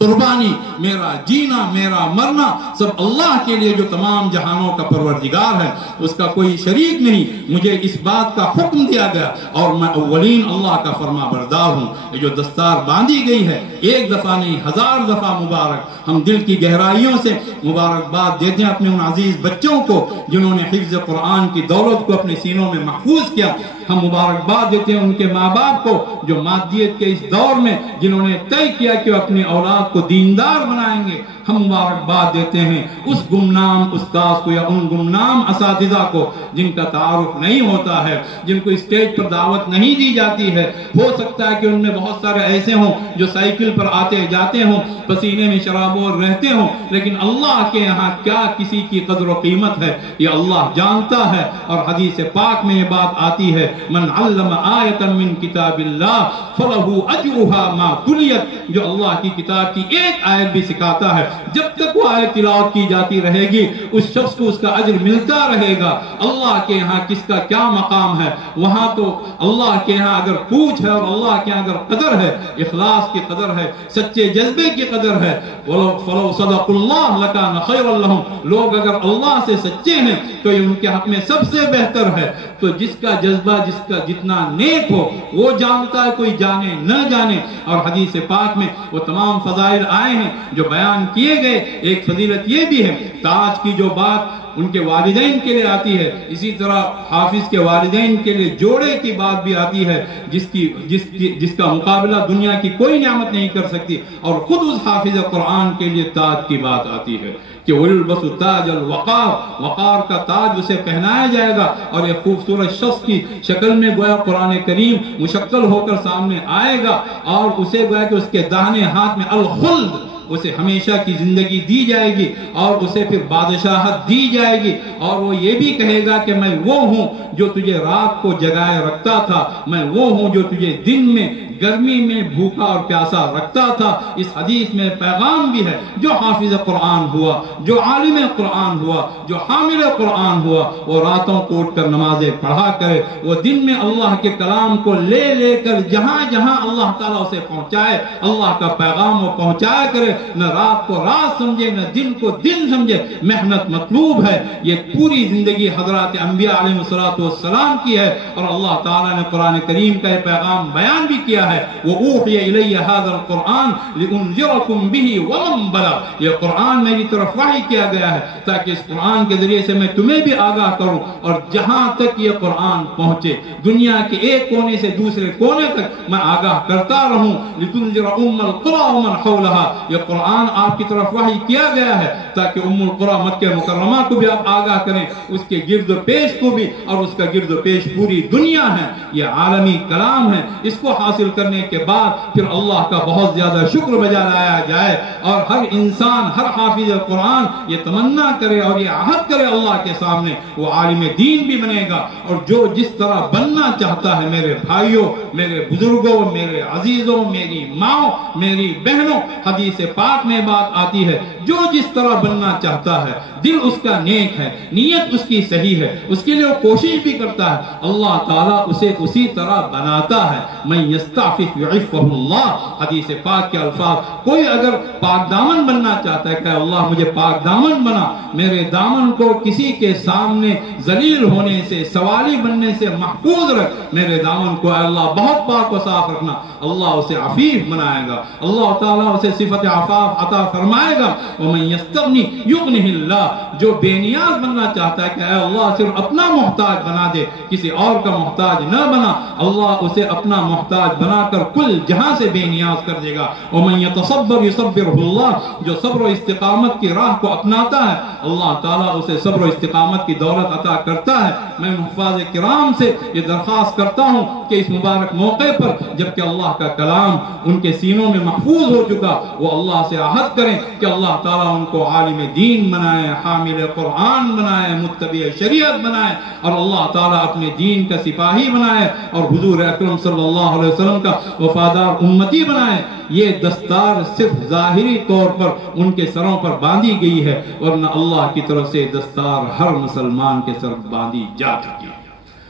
قربانی, میرا جینا, میرا مرنا سب اللہ کے لیے جو تمام جہانوں کا پروردگار ہے, اس کا کوئی شریک نہیں. مجھے اس بات کا حکم دیا گیا اور میں اولین اللہ کا فرما بردار ہوں. یہ جو دستار باندھی گئی ہے ایک دفعہ نہیں 1000 دفعہ مبارک. ہم دل کی گہرائیوں سے مبارکباد دیتے ہیں اپنے ان عزیز بچوں کو جنہوں نے حفظ قرآن کی دولت کو اپنے سینوں میں محفوظ کیا. ہم مبارکباد دیتے ہیں ان کے ماں باپ کو جو مادیت کے اس دور میں جنہوں نے طے کیا کہ اپنے اولاد کو دیندار بنائیں گے. ہم مبارکباد دیتے ہیں اس گمنام استاذ کو یا ان گمنام اساتذہ کو جن کا تعارف نہیں ہوتا ہے, جن کو اسٹیج پر دعوت نہیں دی جاتی ہے. ہو سکتا ہے کہ ان میں بہت سارے ایسے ہوں جو سائیکل پر آتے جاتے ہوں, پسینے میں شرابور رہتے ہوں, لیکن اللہ کے یہاں کیا کسی کی قدر و قیمت ہے یہ اللہ جانتا ہے. اور حدیث پاک میں یہ بات آتی ہے, من علم آیۃ من کتاب اللہ فلہ اجرھا ما تلیت. جو اللہ کی کتاب کی ایک آیت بھی سکھاتا ہے, جب تک وہ آیت تلاوت کی جاتی رہے گی اس شخص کو اس کا اجر ملتا رہے گا. اللہ کے یہاں کس کا کیا مقام ہے, وہاں تو اللہ کے یہاں اگر پوچھ ہے اور اللہ کے یہاں اگر قدر ہے, اخلاص کی قدر ہے, سچے جذبے کی قدر ہے. فَلَوْ صَدَقُوا اللَّهَ لَكَانَ خَيْرًا لَهُمْ. لوگ اگر اللہ سے سچے ہیں تو یہ ان کے حق میں سب سے بہتر ہے. تو جس کا جذبہ جس کا جتنا نیک ہو وہ جانتا ہے, کوئی جانے نہ جانے. اور حدیث پاک میں وہ تمام فضائل آئے ہیں جو بیان کیے گئے. ایک فضیلت یہ بھی ہے, تاج کی جو بات ان کے والدین کے لیے آتی ہے, اسی طرح حافظ کے والدین کے لیے جوڑے کی بات بھی آتی ہے جس کا مقابلہ دنیا کی کوئی نعمت نہیں کر سکتی. اور خود اس حافظ قرآن کے لیے تاج کی بات آتی ہے کہ وَيُلْبَسُ تَاجَ الْوَقَارِ, وقار کا تاج اسے پہنایا جائے گا. اور یہ خوبصورت شخص کی شکل میں گویا قرآن کریم مشکل ہو کر سامنے آئے گا اور اسے گویا کہ اس کے داہنے ہاتھ میں الخلد, اسے ہمیشہ کی زندگی دی جائے گی اور اسے پھر بادشاہت دی جائے گی. اور وہ یہ بھی کہے گا کہ میں وہ ہوں جو تجھے رات کو جگائے رکھتا تھا, میں وہ ہوں جو تجھے دن میں گرمی میں بھوکا اور پیاسا رکھتا تھا۔ اس حدیث میں پیغام بھی ہے، جو حافظ قرآن ہوا، جو عالم قرآن ہوا، جو حامل قرآن ہوا، وہ راتوں کو اٹھ کر نمازیں پڑھا کرے، وہ دن میں اللہ کے کلام کو لے لے کر جہاں جہاں اللہ تعالیٰ اسے پہنچائے اللہ کا پیغام وہ پہنچایا کرے، نہ رات کو رات سمجھے نہ دن کو دن سمجھے۔ محنت مطلوب ہے، یہ پوری زندگی حضرات انبیاء علیہ السلام کی ہے، اور اللہ تعالیٰ نے قرآن کریم کا یہ پیغام بیان بھی کیا ہے، وَأُوحِيَ إِلَيَّ هَذَا الْقُرْآنُ لِأُنذِرَكُم بِهِ وَمَن بَلَغَ۔ یہ قرآن میری طرف وحی کیا گیا ہے تاکہ اس قرآن کے ذریعے سے میں تمہیں بھی آگاہ کروں، اور جہاں تک یہ قرآن پہنچے دنیا کے ایک کونے سے دوسرے کونے تک میں آگاہ کرتا رہوں۔ لِتُنذِرَ أُمَّ الْقُرَىٰ وَمَنْ حَوْلَهَا، یہ قرآن آپ کی طرف وحی کیا گیا ہے تاکہ ام القریٰ مکہ مکرمہ کو بھی آپ آگاہ کریں، اس کے گرد و پیش کو بھی، اور اس کا گرد و پیش پوری دنیا ہے۔ یہ عالمی کلام ہے، اس کو حاصل کرنے کے بعد پھر اللہ کا بہت زیادہ شکر بجا لایا جائے، اور ہر انسان ہر حافظ قرآن یہ تمنا کرے اور یہ عہد کرے اللہ کے سامنے وہ عالم دین بھی بنے گا، اور جو جس طرح بننا چاہتا ہے میرے بھائیوں، میرے بزرگوں، میرے عزیزوں، میری ماں، میری بہنوں، حدیث پاک میں بات آتی ہے جو جس طرح بننا چاہتا ہے، دل اس کا نیک ہے، نیت اس کی صحیح ہے، اس کے لیے وہ کوشش بھی کرتا ہے، اللہ تعالیٰ اسے اسی طرح بناتا ہے۔ من یستعفف یعفہ اللہ، حدیث پاک کے الفاظ۔ کوئی اگر پاک دامن بننا چاہتا ہے کہ اللہ مجھے پاک دامن بنا، میرے دامن کو کسی کے سامنے ذلیل ہونے سے، سوالی بننے سے محفوظ رکھ، میرے دامن کو اے اللہ بہت پاک و صاف رکھنا، اللہ اسے عفیف بنائے گا، اللہ تعالیٰ اسے صفت عفاف عطا فرمائے گا۔ ومن یستغنی یغنہ اللہ، جو بے نیاز بننا چاہتا ہے کہ اے اللہ صرف اپنا محتاج بنا دے، کسی اور کا محتاج نہ بنا، اللہ اسے اپنا محتاج بنا کر کل جہاں سے بے نیاز کر دے گا۔ ومن یتصبر یصبرہ اللہ، جو صبر و استقامت کی راہ کو اپناتا ہے اللہ تعالیٰ اسے صبر و استقامت کی دولت عطا کرتا ہے۔ میں حفاظ کرام سے یہ درخواست کرتا ہوں کہ اس مبارک موقع پر جبکہ اللہ کا کلام ان کے سینوں میں محفوظ ہو چکا، وہ اللہ سے عہد کریں کہ اللہ تعالیٰ ان کو عالم دین بنائے، حامل قرآن بنائے، متبع شریعت بنائے، اور اللہ تعالیٰ اپنے دین کا سپاہی بنائے، اور حضور اکرم صلی اللہ علیہ وسلم کا وفادار امتی بنائے۔ یہ دستار صرف ظاہری طور پر ان کے سروں پر باندھی گئی ہے، ورنہ اللہ کی طرف سے دستار ہر مسلمان کے سر باندھی جا چکی ہے۔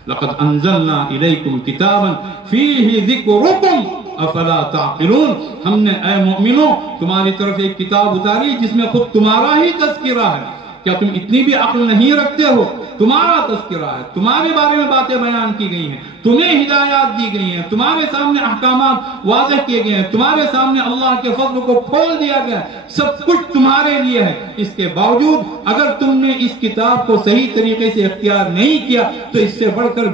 لقد انزلنا الیکم کتابا فیہ ذکرکم افلا تعقلون، ہم نے اے مومنوں تمہاری طرف ایک کتاب اتاری جس میں خود تمہارا ہی تذکرہ ہے، کیا تم اتنی بھی عقل نہیں رکھتے ہو؟ تمہارا تذکرہ ہے، تمہارے بارے میں باتیں بیان کی گئی ہیں، تمہیں ہدایات دی گئی ہیں، تمہارے سامنے احکامات واضح کیے گئے ہیں، تمہارے سامنے اللہ کے فضل کو کھول دیا گیا ہے، سب کچھ تمہارے لیے ہے۔ اس کے باوجود اگر تم نے اس کتاب کو صحیح طریقے سے اختیار نہیں کیا تو اس سے بڑھ کر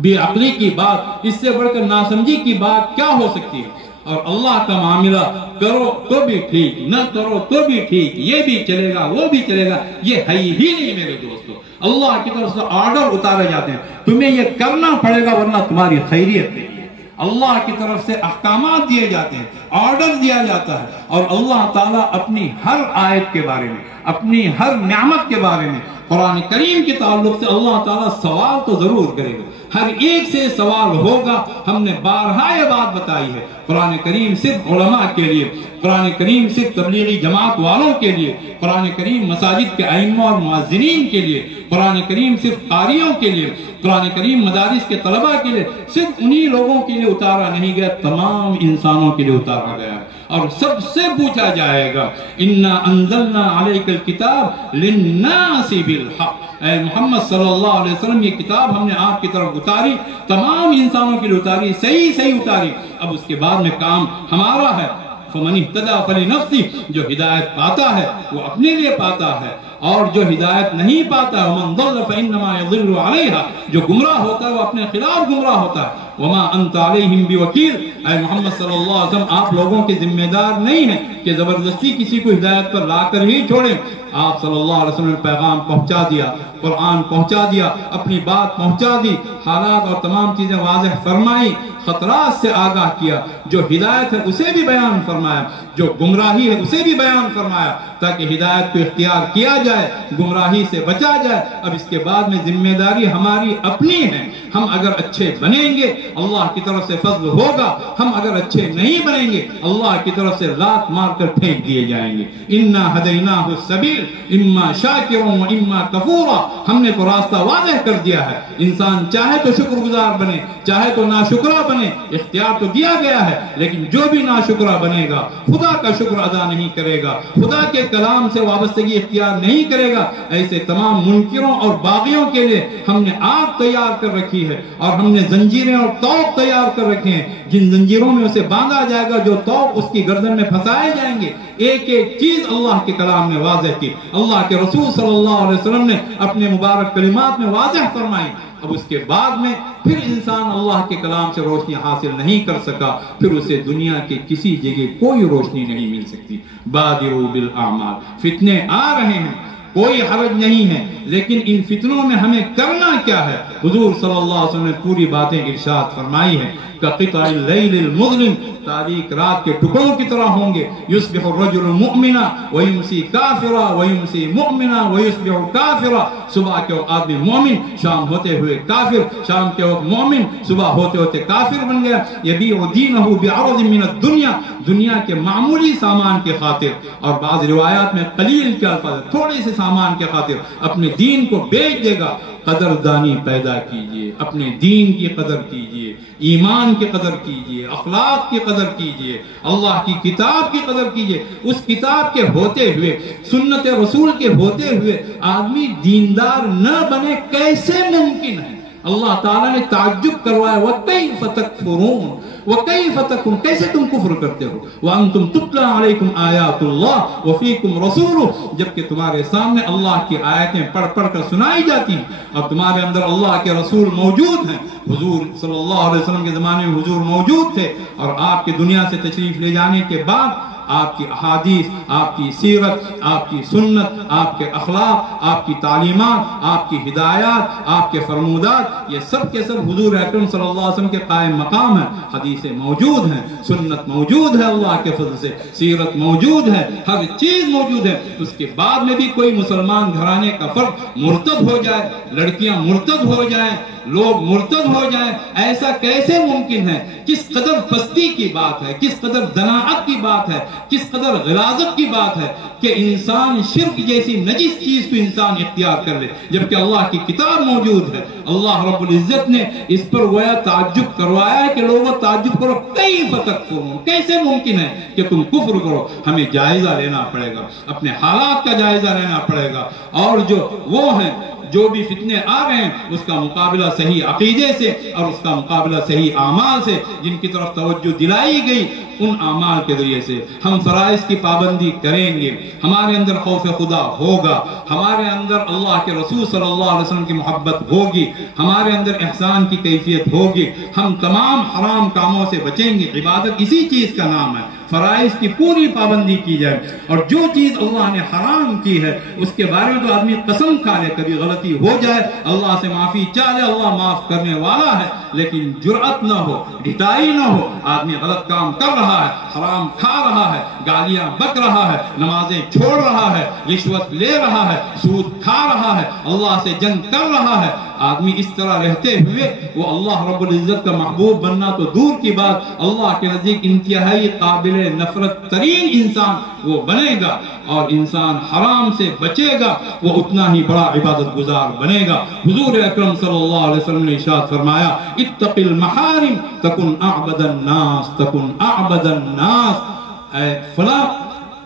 بے عقلی کی بات، اس سے بڑھ کر ناسمجھی کی بات کیا ہو سکتی ہے؟ اور اللہ کا معاملہ کرو تو بھی ٹھیک، نہ کرو تو بھی ٹھیک، یہ بھی چلے گا وہ بھی چلے گا، یہ ہے ہی نہیں میرے دوستو۔ اللہ کی طرف سے آرڈر اتارے جاتے ہیں، تمہیں یہ کرنا پڑے گا ورنہ تمہاری خیریت نہیں ہے۔ اللہ کی طرف سے احکامات دیے جاتے ہیں، آرڈر دیا جاتا ہے، اور اللہ تعالیٰ اپنی ہر آیت کے بارے میں، اپنی ہر نعمت کے بارے میں، قرآن کریم کے تعلق سے اللہ تعالیٰ سوال تو ضرور کرے گا، ہر ایک سے سوال ہوگا۔ ہم نے بارہا یہ بات بتائی ہے، قرآن کریم صرف علماء کے لیے، قرآن کریم صرف تبلیغی جماعت والوں کے لیے، قرآن کریم مساجد کے ائمہ اور مؤذنین کے لیے، قرآن کریم صرف قاریوں کے لیے، قرآن کریم مدارس کے طلباء کے لیے، صرف انہی لوگوں کے لیے اتارا نہیں گیا، تمام انسانوں کے لیے اتارا گیا ہے، اور سب سے پوچھا جائے گا۔ اِنَّا أَنزَلْنَا عَلَيْكَ الْكِتَابَ لِلنَّاسِ بِالْحَقِّ، اے محمد صلی اللہ علیہ وسلم یہ کتاب ہم نے آپ کی طرف اتاری، تمام انسانوں کے لیے اتاری، صحیح اتاری۔ اب اس کے بعد میں کام ہمارا ہے۔ فَمَنِ اهْتَدَىٰ فَلِنَفْسِهِ، جو ہدایت پاتا ہے وہ اپنے لیے پاتا ہے، اور جو ہدایت نہیں پاتا ہے وَمَنْ ضَلَّ فَإِنَّمَا يَضِلُّ عَلَيْهَا، جو گمراہ ہوتا ہے وہ اپنے خلاف گمراہ ہوتا ہے۔ وَمَا أَنْتَ عَلَيْهِمْ بِوَكِيلٍ، اے محمد صلی اللہ علیہ وسلم آپ لوگوں کے ذمہ دار نہیں ہیں کہ زبردستی کسی کو ہدایت پر لا کر ہی چھوڑیں۔ آپ صلی اللہ علیہ وسلم نے پیغام پہنچا دیا، قرآن پہنچا دیا، اپنی بات پہنچا دی، حالات اور تمام چیزیں واضح فرمائی، خطرات سے آگاہ کیا۔ جو ہدایت ہے اسے بھی بیان فرمایا، جو گمراہی ہے اسے بھی بیان فرمایا، تاکہ ہدایت کو اختیار کیا جائے، گمراہی سے بچا جائے۔ اب اس کے بعد میں ذمہ داری ہماری اپنی ہے، ہم اگر اچھے بنیں گے اللہ کی طرف سے فضل ہوگا، ہم اگر اچھے نہیں بنیں گے اللہ کی طرف سے لات مار کر پھینک دیے جائیں گے۔ انا ہدیناہ السبیل اما شاکرا و اما کفورا، ہم نے تو راستہ واضح کر دیا ہے، انسان چاہے تو شکر گزار بنے چاہے تو ناشکرا بنے، اختیار تو دیا گیا ہے، لیکن جو بھی ناشکرا بنے گا، خدا کا شکر ادا نہیں کرے گا، خدا کے کلام سے وابستگی اختیار نہیں کرے گا، ایسے تمام منکروں اور باغیوں کے لیے ہم نے آگ تیار کر رکھی ہے، اور ہم نے زنجیریں اور طوق تیار کر رکھے ہیں، جن زنجیروں میں اسے باندھا جائے گا، جو طوق اس کی گردن میں پھنسائے جائیں گے۔ ایک ایک چیز اللہ کے کلام نے واضح کی، اللہ کے رسول صلی اللہ علیہ وسلم نے اپنے مبارک کلمات میں واضح فرمائی۔ اب اس کے بعد میں پھر انسان اللہ کے کلام سے روشنی حاصل نہیں کر سکا، پھر اسے دنیا کے کسی جگہ کوئی روشنی نہیں مل سکتی۔ بادروا بالاعمال، فتنے آ رہے ہیں، کوئی حرج نہیں ہے، لیکن ان فتنوں میں ہمیں کرنا کیا ہے؟ حضور صلی اللہ علیہ وسلم نے پوری باتیں ارشاد فرمائی ہیں۔ كقطع الليل المظلم، تاریک رات کے ٹکڑوں کی طرح ہوں گے۔ يصبح الرجل مؤمنا ويمسي كافرا ويمسي مؤمنا ويصبح كافرا، صبح کے وقت آدمی مومن، شام ہوتے ہوئے کافر، شام کے وقت مومن، صبح ہوتے ہوتے کافر بن گیا۔ يبيع دينه بعرض من الدنيا، دنیا کے معمولی سامان کے خاطر، اور بعض روایات میں قلیل کے الفاظ، تھوڑے سے سامان کے خاطر اپنے دین کو بیچ دے گا۔ قدردانی پیدا کیجئے، اپنے دین کی قدر کیجئے، ایمان کی قدر کیجئے، اخلاق کی قدر کیجئے، اللہ کی کتاب کی قدر کیجئے۔ اس کتاب کے ہوتے ہوئے، سنت رسول کے ہوتے ہوئے آدمی دیندار نہ بنے، کیسے ممکن ہے؟ اللہ تعالیٰ نے تعجب کروایا، وَكَيْفَ تَكْفُرُونَ وَكَيْفَ تَكُونَ، کیسے تم کفر کرتے ہو؟ وَأَنْتُمْ تُتْلَى عَلَيْكُمْ آيَاتُ اللَّهِ وَفِيكُمْ رَسُولُهُ، جبکہ تمہارے سامنے اللہ کی آیتیں پڑھ پڑھ کر سنائی جاتی ہیں، اور تمہارے اندر اللہ کے رسول موجود ہیں۔ حضور صلی اللہ علیہ وسلم کے زمانے میں حضور موجود تھے، اور آپ کی دنیا سے تشریف لے جانے کے بعد آپ کی احادیث، آپ کی سیرت، آپ کی سنت، آپ کے اخلاق، آپ کی تعلیمات، آپ کی ہدایات، آپ کے فرمودات، یہ سب کے سب حضور اکرم صلی اللہ علیہ وسلم کے قائم مقام ہیں۔ حدیثیں موجود ہیں، سنت موجود ہے اللہ کے فضل سے، سیرت موجود ہے، ہر چیز موجود ہے۔ اس کے بعد میں بھی کوئی مسلمان گھرانے کا فرد مرتد ہو جائے، لڑکیاں مرتد ہو جائیں، لوگ مرتد ہو جائیں، ایسا کیسے ممکن ہے؟ کس قدر پستی کی بات ہے، کس قدر دناعت کی بات ہے، کس قدر غلاظت کی بات ہے کہ انسان شرک جیسی نجس چیز کو انسان اختیار کر لے، جبکہ اللہ کی کتاب موجود ہے۔ اللہ رب العزت نے اس پر گویا تعجب کروایا ہے کہ لوگوں تعجب کرو، کیف تکفرون، کیسے ممکن ہے کہ تم کفر کرو؟ ہمیں جائزہ لینا پڑے گا، اپنے حالات کا جائزہ لینا پڑے گا، اور جو وہ ہیں جو بھی فتنے آ رہے ہیں اس کا مقابلہ صحیح عقیدے سے اور اس کا مقابلہ صحیح اعمال سے، جن کی طرف توجہ دلائی گئی ان اعمال کے ذریعے سے ہم فرائض کی پابندی کریں گے، ہمارے اندر خوف خدا ہوگا، ہمارے اندر اللہ کے رسول صلی اللہ علیہ وسلم کی محبت ہوگی، ہمارے اندر احسان کی کیفیت ہوگی، ہم تمام حرام کاموں سے بچیں گے۔ عبادت اسی چیز کا نام ہے، فرائض کی پوری پابندی کی جائے، اور جو چیز اللہ نے حرام کی ہے اس کے بارے میں تو آدمی قسم کھا لے، کبھی غلطی ہو جائے اللہ سے معافی چاہے، اللہ معاف کرنے والا ہے، لیکن جرأت نہ ہو، ڈٹائی نہ ہو، آدمی غلط کام کر رہا ہے، حرام کھا رہا ہے، گالیاں بک رہا ہے، نمازیں چھوڑ رہا ہے، رشوت لے رہا ہے، سود کھا رہا ہے، اللہ سے جنگ کر رہا ہے، آدمی اس طرح رہتے ہوئے وہ اللہ رب العزت کا محبوب بننا تو دور کی بات، اللہ کے نزدیک انتہائی قابل نفرت ترین انسان وہ بنے گا، اور انسان حرام سے بچے گا وہ اتنا ہی بڑا عبادت گزار بنے گا۔ حضور اکرم صلی اللہ علیہ وسلم نے ارشاد فرمایا، اتق المحارم تکن اعبد الناس، تکن اعبد الناس، اے فلاں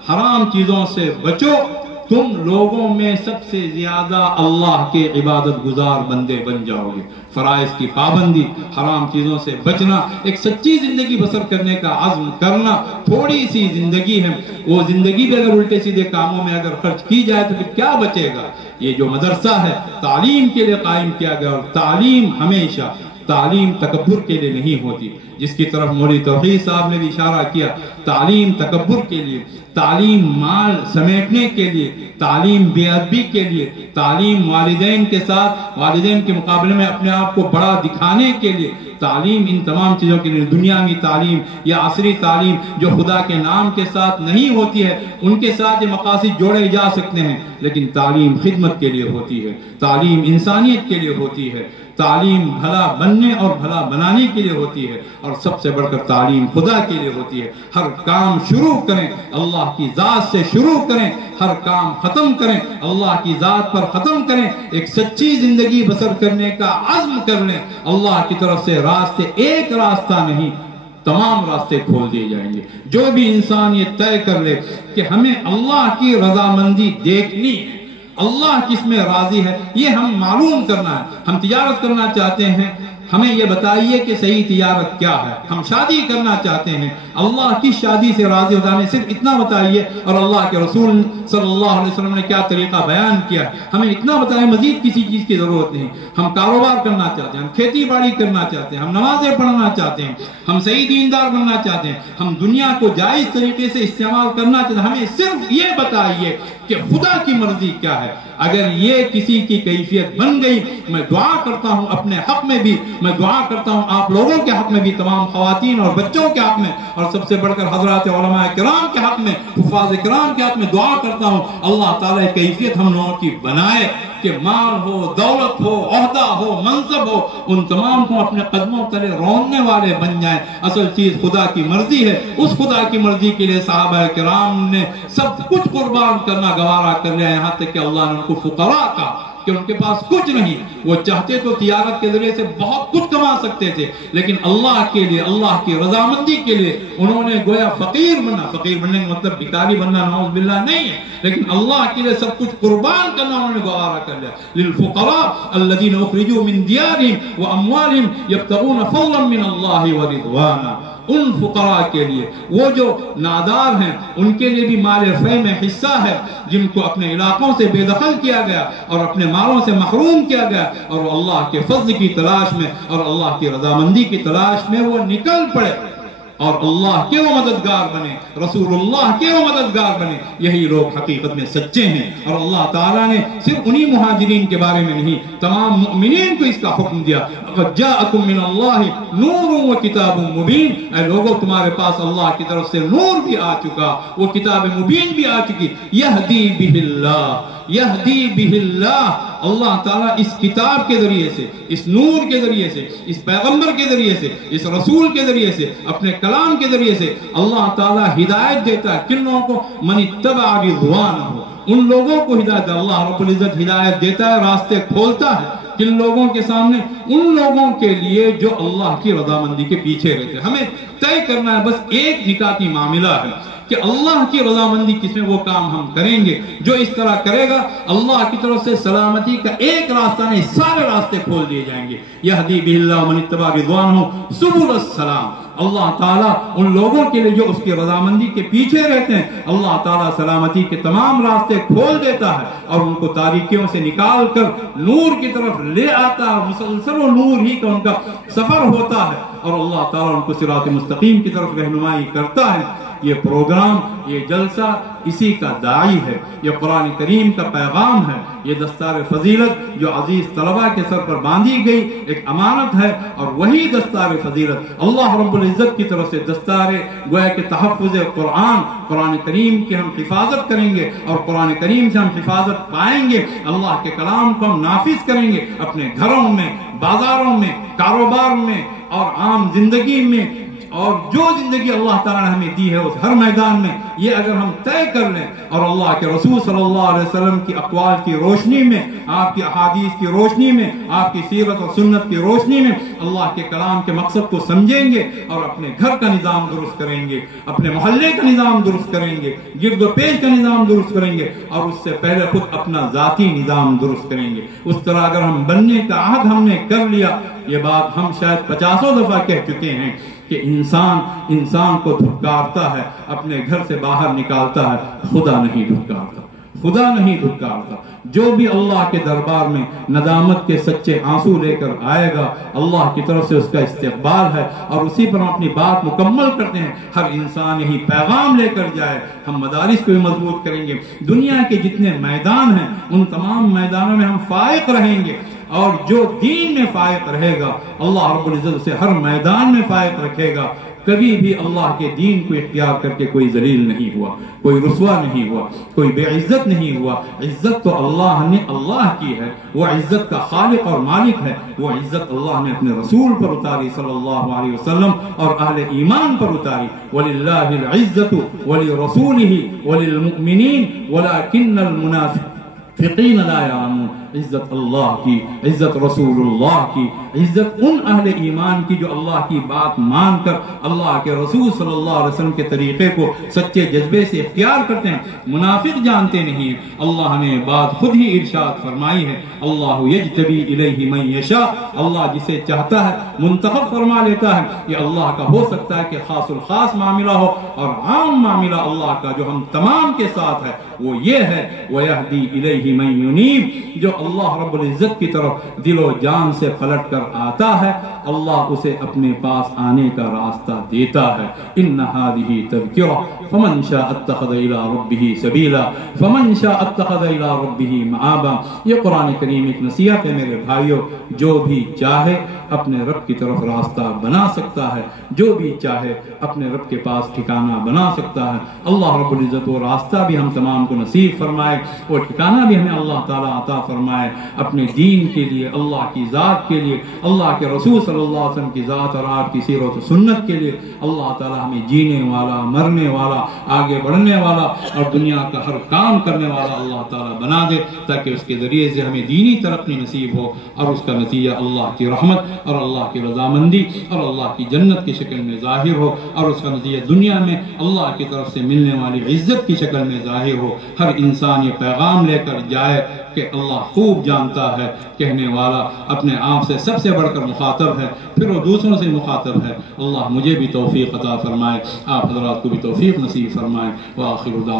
حرام چیزوں سے بچو، تم لوگوں میں سب سے زیادہ اللہ کے عبادت گزار بندے بن جاؤ گے۔ فرائض کی پابندی، حرام چیزوں سے بچنا، ایک سچی زندگی بسر کرنے کا عزم کرنا، تھوڑی سی زندگی ہے، وہ زندگی بھی اگر الٹے سیدھے کاموں میں اگر خرچ کی جائے تو پھر کیا بچے گا؟ یہ جو مدرسہ ہے تعلیم کے لیے قائم کیا گیا، اور تعلیم ہمیشہ، تعلیم تکبر کے لیے نہیں ہوتی، جس کی طرف مولوی توحید صاحب نے بھی اشارہ کیا، تعلیم تکبر کے لیے، تعلیم مال سمیٹنے کے لیے، تعلیم بے ادبی کے لیے، تعلیم والدین کے ساتھ، والدین کے مقابلے میں اپنے آپ کو بڑا دکھانے کے لیے، تعلیم ان تمام چیزوں کے لیے، دنیاوی تعلیم یا عصری تعلیم جو خدا کے نام کے ساتھ نہیں ہوتی ہے، ان کے ساتھ یہ مقاصد جوڑے جا سکتے ہیں، لیکن تعلیم خدمت کے لیے ہوتی ہے، تعلیم انسانیت کے لیے ہوتی ہے، تعلیم بھلا بننے اور بھلا بنانے کے لیے ہوتی ہے، اور سب سے بڑھ کر تعلیم خدا کے لیے ہوتی ہے۔ ہر کام شروع کریں اللہ کی ذات سے شروع کریں، ہر کام ختم کریں اللہ کی ذات پر ختم کریں، ایک سچی زندگی بسر کرنے کا عزم کر لیں، اللہ کی طرف سے راستے ایک راستہ نہیں، تمام راستے کھول دیے جائیں گے۔ جو بھی انسان یہ طے کر لے کہ ہمیں اللہ کی رضامندی دیکھنی ہے، اللہ کس میں راضی ہے، یہ ہم معلوم کرنا ہے۔ ہم تجارت کرنا چاہتے ہیں، ہمیں یہ بتائیے کہ صحیح تجارت کیا ہے۔ ہم شادی کرنا چاہتے ہیں، اللہ کی شادی سے راضی ہوتا ہے، صرف اتنا بتائیے، اور اللہ کے رسول صلی اللہ علیہ وسلم نے کیا طریقہ بیان کیا، ہمیں اتنا بتائیں، مزید کسی چیز کی ضرورت نہیں۔ ہم کاروبار کرنا چاہتے ہیں، ہم کھیتی باڑی کرنا چاہتے ہیں، ہم نمازیں پڑھنا چاہتے ہیں، ہم صحیح دیندار بننا چاہتے ہیں، ہم دنیا کو جائز طریقے سے استعمال کرنا چاہتے ہیں، ہمیں صرف یہ بتائیے کہ خدا کی مرضی کیا ہے۔ اگر یہ کسی کی کیفیت بن گئی، میں دعا کرتا ہوں اپنے حق میں بھی، میں دعا کرتا ہوں آپ لوگوں کے حق میں بھی، تمام خواتین اور بچوں کے حق میں، اور سب سے بڑھ کر حضرات علماء کرام کے حق میں، حفاظ کرام کے حق میں دعا کرتا ہوں اللہ تعالیٰ کیفیت ہم لوگوں کی بنائے کہ مال ہو، دولت ہو، عہدہ ہو، منصب ہو، ان تمام کو اپنے قدموں تلے روننے والے بن جائیں۔ اصل چیز خدا کی مرضی ہے، اس خدا کی مرضی کے لیے صحابہ کرام نے سب کچھ قربان کرنا گوارا کر لیا، یہاں تک کہ اللہ نے ان کو فقراء کہا کہ ان کے پاس کچھ نہیں، وہ چاہتے تو تجارت کے ذریعے سے بہت کچھ کما سکتے تھے، لیکن اللہ کے لیے، اللہ کی رضامندی کے لیے انہوں نے گویا فقیر بننا، فقیر بننے کا مطلب بھکاری بننا نعوذ باللہ نہیں ہے، لیکن اللہ کے لیے سب کچھ قربان کرنا انہوں نے گوارا کر لیا۔ للفقراء الذين اخرجوا من ديارهم واموالهم يبتغون فضلا من الله ورضوانا، ان فقراء کے لیے، وہ جو نادار ہیں ان کے لیے بھی مال فے میں حصہ ہے، جن کو اپنے علاقوں سے بے دخل کیا گیا اور اپنے مالوں سے محروم کیا گیا، اور اللہ کے فضل کی تلاش میں اور اللہ کی رضامندی کی تلاش میں وہ نکل پڑے اور اللہ کے وہ مددگار بنے، رسول اللہ کے وہ مددگار بنے۔ یہی لوگ حقیقت میں سچے ہیں، اور اللہ تعالیٰ نے صرف انہی مہاجرین کے بارے میں نہیں، تمام مؤمنین کو اس کا حکم دیا۔ قد جاءکم من اللہ نور و کتاب مبین، اے لوگوں تمہارے پاس اللہ کی طرف سے نور بھی آ چکا، وہ کتاب مبین بھی آ چکی، یہدی بہ اللہ، یہدی بہ اللہ، اللہ تعالیٰ اس کتاب کے ذریعے سے، اس نور کے ذریعے سے، اس پیغمبر کے ذریعے سے، اس رسول کے ذریعے سے، اپنے کلام کے ذریعے سے اللہ تعالیٰ ہدایت دیتا ہے۔ کن لوگوں کو؟ من اتبع رضوانہ، ان لوگوں کو ہدایت، اللہ رب العزت ہدایت دیتا ہے، راستے کھولتا ہے۔ کن لوگوں کے سامنے؟ ان لوگوں کے لیے جو اللہ کی رضامندی کے پیچھے رہتے ہیں۔ ہمیں طے کرنا ہے، بس ایک نکاح کی معاملہ ہے کہ اللہ کی رضامندی کس میں، وہ کام ہم کریں گے۔ جو اس طرح کرے گا اللہ کی طرف سے سلامتی کا ایک راستہ نہیں، سارے راستے کھول دیے جائیں گے۔ یہدی بہ اللہ من اتبع رضوانہ سبل السلام، اللہ تعالیٰ ان لوگوں کے لیے جو اس کی رضامندی کے پیچھے رہتے ہیں، اللہ تعالیٰ سلامتی کے تمام راستے کھول دیتا ہے اور ان کو تاریکیوں سے نکال کر نور کی طرف لے آتا ہے، مسلسل وہ نور ہی کا ان کا سفر ہوتا ہے، اور اللہ تعالیٰ ان کو صراط مستقیم کی طرف رہنمائی کرتا ہے۔ یہ پروگرام، یہ جلسہ اسی کا داعی ہے، یہ قرآن کریم کا پیغام ہے، یہ دستار فضیلت جو عزیز طلبہ کے سر پر باندھی گئی ایک امانت ہے، اور وہی دستار فضیلت اللہ رب العزت کی طرف سے دستار گویا کہ تحفظ قرآن کریم کی ہم حفاظت کریں گے، اور قرآن کریم سے ہم حفاظت پائیں گے، اللہ کے کلام کو ہم نافذ کریں گے اپنے گھروں میں، بازاروں میں، کاروبار میں اور عام زندگی میں، اور جو زندگی اللہ تعالیٰ نے ہمیں دی ہے اس ہر میدان میں۔ یہ اگر ہم طے کر لیں اور اللہ کے رسول صلی اللہ علیہ وسلم کی اقوال کی روشنی میں، آپ کی احادیث کی روشنی میں، آپ کی سیرت اور سنت کی روشنی میں اللہ کے کلام کے مقصد کو سمجھیں گے اور اپنے گھر کا نظام درست کریں گے، اپنے محلے کا نظام درست کریں گے، گرد و پیش کا نظام درست کریں گے، اور اس سے پہلے خود اپنا ذاتی نظام درست کریں گے۔ اس طرح اگر ہم بننے کا عہد ہم نے کر لیا، یہ بات ہم شاید 50 دفعہ کہہ چکے ہیں کہ انسان کو دھتکارتا ہے، اپنے گھر سے باہر نکالتا ہے، خدا نہیں دھتکارتا، خدا نہیں دھتکارتا۔ جو بھی اللہ کے دربار میں ندامت کے سچے آنسو لے کر آئے گا، اللہ کی طرف سے اس کا استقبال ہے، اور اسی پر ہم اپنی بات مکمل کرتے ہیں۔ ہر انسان یہی پیغام لے کر جائے، ہم مدارس کو بھی مضبوط کریں گے، دنیا کے جتنے میدان ہیں ان تمام میدانوں میں ہم فائق رہیں گے، اور جو دین میں فائق رہے گا اللہ رب العزت اسے ہر میدان میں فائق رکھے گا. کبھی بھی اللہ کے دین کو اختیار کر کے کوئی ذلیل نہیں ہوا, کوئی رسوا نہیں ہوا, کوئی بے عزت نہیں ہوا. عزت تو اللہ نے اللہ کی ہے, وہ عزت کا خالق اور مالک ہے. وہ عزت اللہ نے اپنے رسول پر اتاری صلی اللہ علیہ وسلم اور اہل ایمان پر اتاری. وَلِلَّهِ الْعِزَّةُ وَلِرَسُولِهِ وَلِلْمُؤْمِنِينَ وَلَكِنَّ الْمُنَافِقِينَ لَا يَعْلَمُونَ. عزت اللہ کی, عزت رسول اللہ کی, عزت ان اہل ایمان کی جو اللہ کی بات مان کر اللہ کے رسول صلی اللہ علیہ وسلم کے طریقے کو سچے جذبے سے اختیار کرتے ہیں. منافق جانتے نہیں. اللہ نے بات خود ہی ارشاد فرمائی ہے, اللہ یجتبی الیہ من یشاء. اللہ جسے چاہتا ہے منتخب فرما لیتا ہے. یہ اللہ کا ہو سکتا ہے کہ خاص الخاص معاملہ ہو, اور عام معاملہ اللہ کا جو ہم تمام کے ساتھ ہے وہ یہ ہے وَيَهْدِي إِلَيْهِ مَن يُنِيبُ. جو اللہ رب العزت کی طرف دل و جان سے پلٹ کر آتا ہے اللہ اسے اپنے پاس آنے کا راستہ دیتا ہے. إِنَّ هَذِهِ تَذْكِرَةٌ فَمَنْ شَاءَ اتَّخَذَ إِلَىٰ رَبِّهِ سَبِيلًا فَمَنْ شَاءَ اتَّخَذَ إِلَىٰ رَبِّهِ مَآبًا. یہ قرآن کریم ایک نصیحت ہے میرے بھائیو. جو بھی چاہے اپنے رب کی طرف راستہ بنا سکتا ہے, جو بھی چاہے اپنے رب کے پاس ٹھکانہ بنا سکتا ہے. اللہ رب العزت وہ راستہ بھی ہم تمام کو نصیب فرمائے, اور ٹھکانہ بھی ہمیں اللہ تعالیٰ عطا فرمائے اپنے دین کے لیے, اللہ کی ذات کے لیے, اللہ کے رسول صلی اللہ علیہ وسلم کی ذات اور آپ کی سیرت و سنت کے لیے. اللہ تعالیٰ ہمیں جینے والا, مرنے والا, آگے بڑھنے والا اور دنیا کا ہر کام کرنے والا اللہ تعالیٰ بنا دے, تاکہ اس کے ذریعے سے ہمیں دینی ترقی نصیب ہو اور اس کا نتیجہ اللہ کی رحمت اور اللہ کی رضامندی اور اللہ کی جنت کی شکل میں ظاہر ہو, اور اس کا نتیجہ دنیا میں اللہ کی طرف سے ملنے والی عزت کی شکل میں ظاہر ہو. ہر انسان یہ پیغام لے کر جائے کہ اللہ خوب جانتا ہے, کہنے والا اپنے آپ سے سب سے بڑھ کر مخاطب ہے, پھر وہ دوسروں سے مخاطب ہے. اللہ مجھے بھی توفیق عطا فرمائے, آپ حضرات کو بھی توفیق نصیب فرمائے. وآخر دعوانا